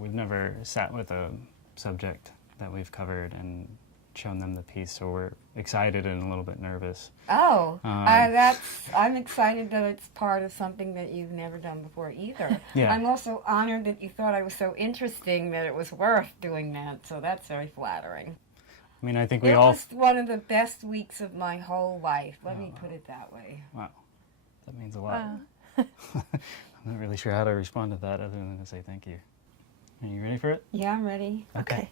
We've never sat with a subject that we've covered and shown them the piece, so we're excited and a little bit nervous. Oh, I'm excited that it's part of something that you've never done before either. Yeah. I'm also honored that you thought I was so interesting that it was worth doing that, so that's very flattering. I mean, I think It was one of the best weeks of my whole life. Let me put it that way. Wow, that means a lot. I'm not really sure how to respond to that other than to say thank you. Are you ready for it? Yeah, I'm ready. Okay.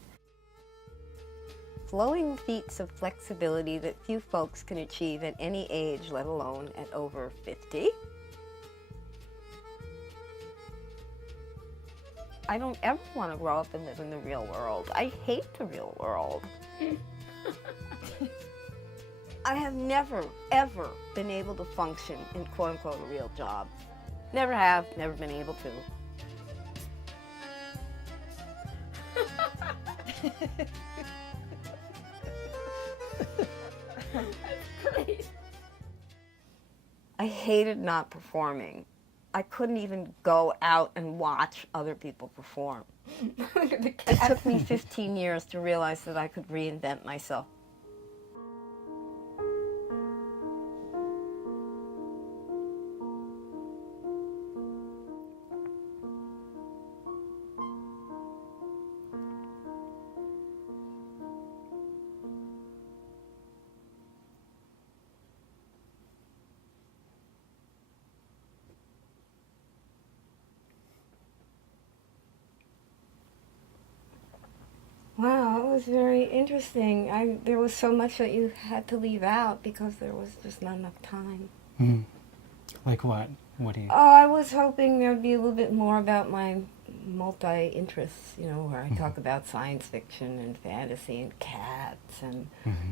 Flowing feats of flexibility that few folks can achieve at any age, let alone at over 50. I don't ever want to grow up and live in the real world. I hate the real world. I have never, ever been able to function in quote-unquote a real job. Never have, never been able to. That's great. I hated not performing. I couldn't even go out and watch other people perform. It took me 15 years to realize that I could reinvent myself. Wow, it was very interesting. There was so much that you had to leave out because there was just not enough time. Mm. Like what? What do you... Oh, I was hoping there would be a little bit more about my multi-interests, you know, where I talk about science fiction and fantasy and cats and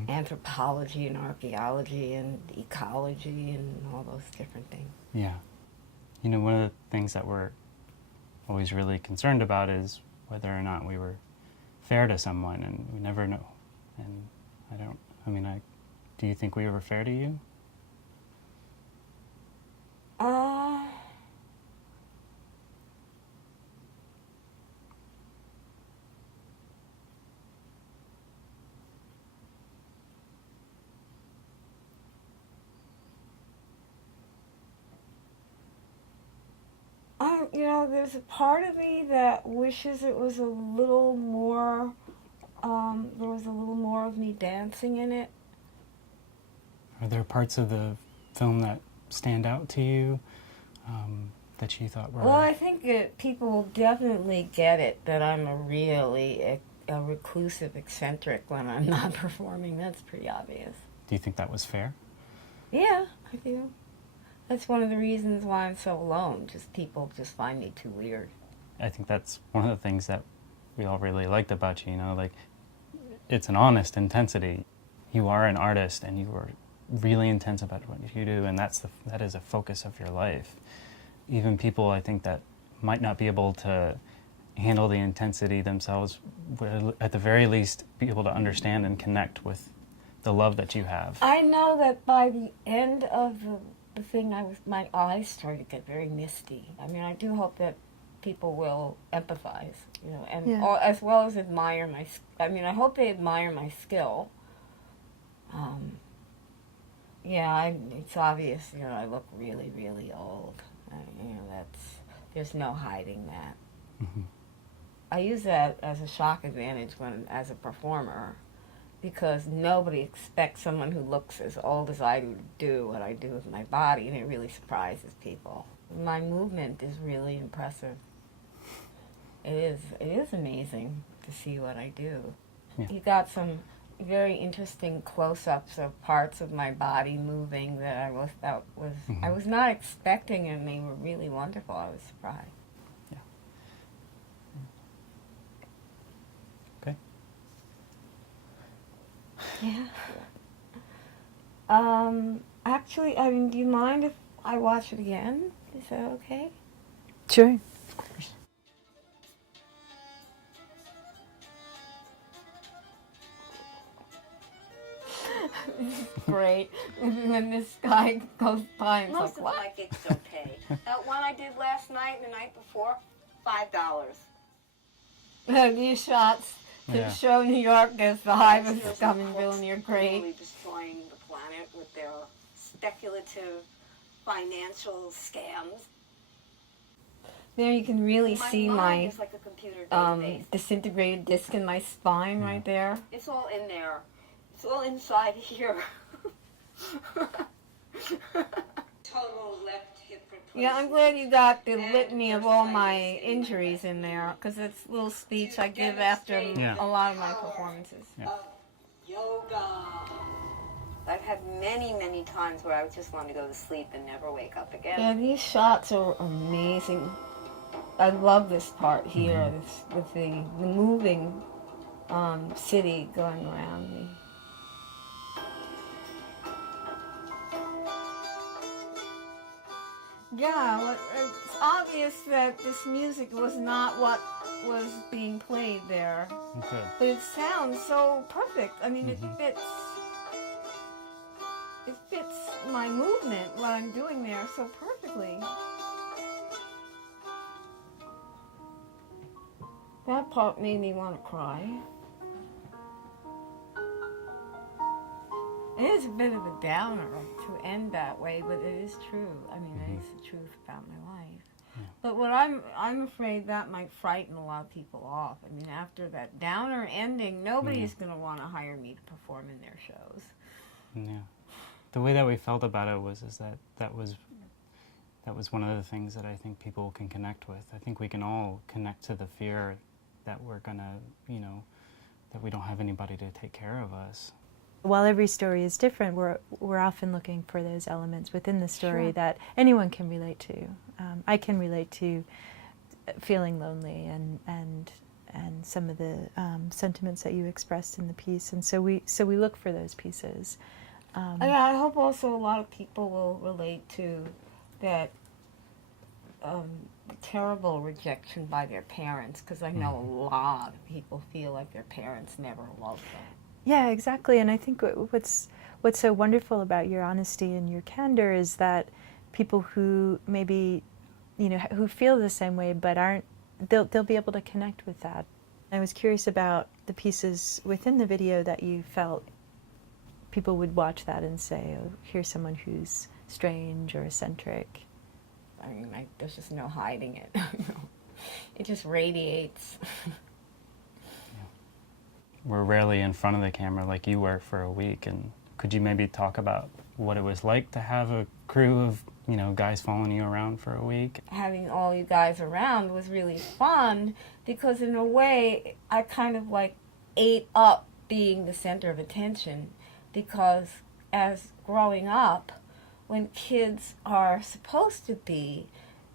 anthropology and archaeology and ecology and all those different things. Yeah. You know, one of the things that we're always really concerned about is whether or not we were fair to someone, and we never know. And do you think we were fair to you? You know, there's a part of me that wishes it was a little more, there was a little more of me dancing in it. Are there parts of the film that stand out to you that you thought were... Well, I think that people will definitely get it, that I'm a really a reclusive eccentric when I'm not performing. That's pretty obvious. Do you think that was fair? Yeah, I do. That's one of the reasons why I'm so alone. Just people just find me too weird. I think that's one of the things that we all really liked about you, you know, like, it's an honest intensity. You are an artist and you are really intense about what you do, and that is a focus of your life. Even people, I think, that might not be able to handle the intensity themselves will, at the very least, be able to understand and connect with the love that you have. I know that by the end of the thing, my eyes started to get very misty. I mean, I do hope that people will empathize, you know, and as well as admire I hope they admire my skill. It's obvious, you know, I look really, really old. You know, there's no hiding that. Mm-hmm. I use that as a shock advantage as a performer, because nobody expects someone who looks as old as I do what I do with my body, and it really surprises people. My movement is really impressive. It is amazing to see what I do. Yeah. You got some very interesting close-ups of parts of my body moving that I was not expecting, and they were really wonderful. I was surprised. Yeah. Okay. Yeah. Actually, do you mind if I watch it again? Is that okay? Sure. Of course. This is great. When this guy goes by and Most of my gigs don't pay. That one I did last night and the night before, $5. these shots to show New York as the hive of scum and villainy are great. Destroying the planet with their speculative financial scams. There you can really see my disintegrated disc in my spine right there. It's all in there. It's all inside here. Total left hip replacement. Yeah, I'm glad you got the litany of all my injuries in there, because it's a little speech I give after a lot of my performances. Yeah. Yoga. I've had many, many times where I just want to go to sleep and never wake up again. Yeah, these shots are amazing. I love this part here, with the moving city going around me. Yeah, well, it's obvious that this music was not what was being played there. Okay. But it sounds so perfect. I mean, it fits my movement, what I'm doing there, so perfectly. That part made me want to cry. It is a bit of a downer to end that way, but it is true. I mean, it is the truth about my life. Yeah. But what I'm afraid that might frighten a lot of people off. I mean, after that downer ending, nobody is going to want to hire me to perform in their shows. Yeah. The way that we felt about it was that was one of the things that I think people can connect with. I think we can all connect to the fear that we're gonna, that we don't have anybody to take care of us. While every story is different, we're often looking for those elements within the story that anyone can relate to. I can relate to feeling lonely and some of the sentiments that you expressed in the piece, and so we look for those pieces. I hope also a lot of people will relate to that terrible rejection by their parents, because I know a lot of people feel like their parents never loved them. Yeah, exactly. And I think what's so wonderful about your honesty and your candor is that people who maybe, who feel the same way but aren't, they'll be able to connect with that. I was curious about the pieces within the video that you felt people would watch that and say, oh, here's someone who's strange or eccentric. I mean, there's just no hiding it. It just radiates. We're rarely in front of the camera like you were for a week, and could you maybe talk about what it was like to have a crew of, guys following you around for a week? Having all you guys around was really fun, because in a way I kind of like ate up being the center of attention, because as growing up, when kids are supposed to be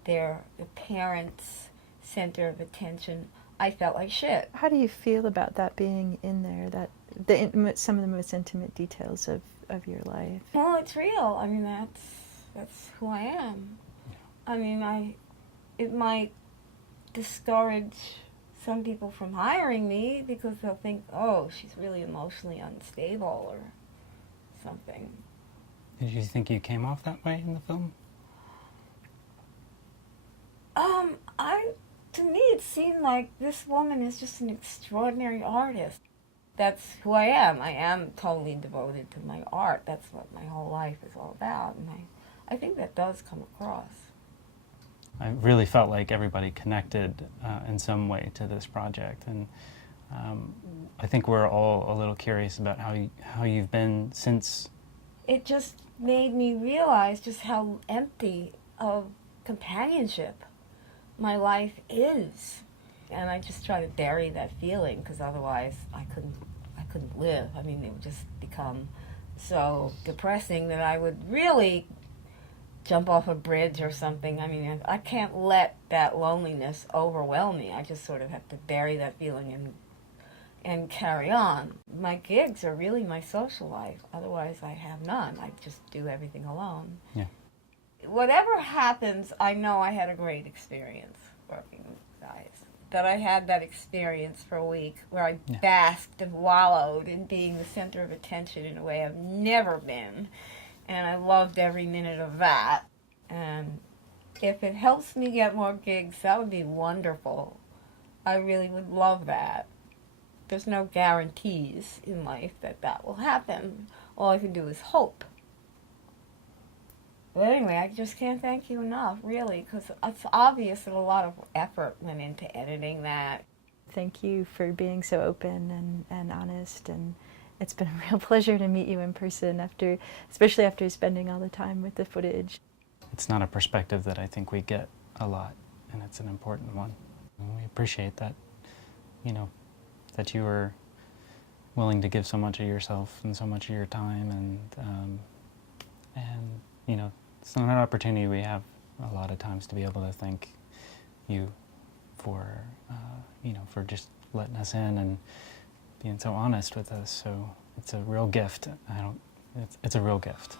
the parents' center of attention, I felt like shit. How do you feel about that being in there, some of the most intimate details of your life? Well, it's real. I mean, that's who I am. I mean, it might discourage some people from hiring me, because they'll think, oh, she's really emotionally unstable or something. Did you think you came off that way in the film? To me, it seemed like this woman is just an extraordinary artist. That's who I am. I am totally devoted to my art. That's what my whole life is all about. And I think that does come across. I really felt like everybody connected in some way to this project. And I think we're all a little curious about how you've been since. It just made me realize just how empty of companionship my life is, and I just try to bury that feeling, because otherwise I couldn't live. I mean, it would just become so depressing that I would really jump off a bridge or something. I mean, I can't let that loneliness overwhelm me. I just sort of have to bury that feeling and carry on. My gigs are really my social life. Otherwise, I have none. I just do everything alone. Yeah. Whatever happens, I know I had a great experience working with guys. That I had that experience for a week where I basked and wallowed in being the center of attention in a way I've never been. And I loved every minute of that. And if it helps me get more gigs, that would be wonderful. I really would love that. There's no guarantees in life that that will happen. All I can do is hope. But anyway, I just can't thank you enough, really, because it's obvious that a lot of effort went into editing that. Thank you for being so open and honest, and it's been a real pleasure to meet you in person, especially after spending all the time with the footage. It's not a perspective that I think we get a lot, and it's an important one. And we appreciate that, you know, that you were willing to give so much of yourself and so much of your time, and you know, it's not an opportunity we have a lot of times to be able to thank you for, you know, for just letting us in and being so honest with us. So it's a real gift. It's a real gift.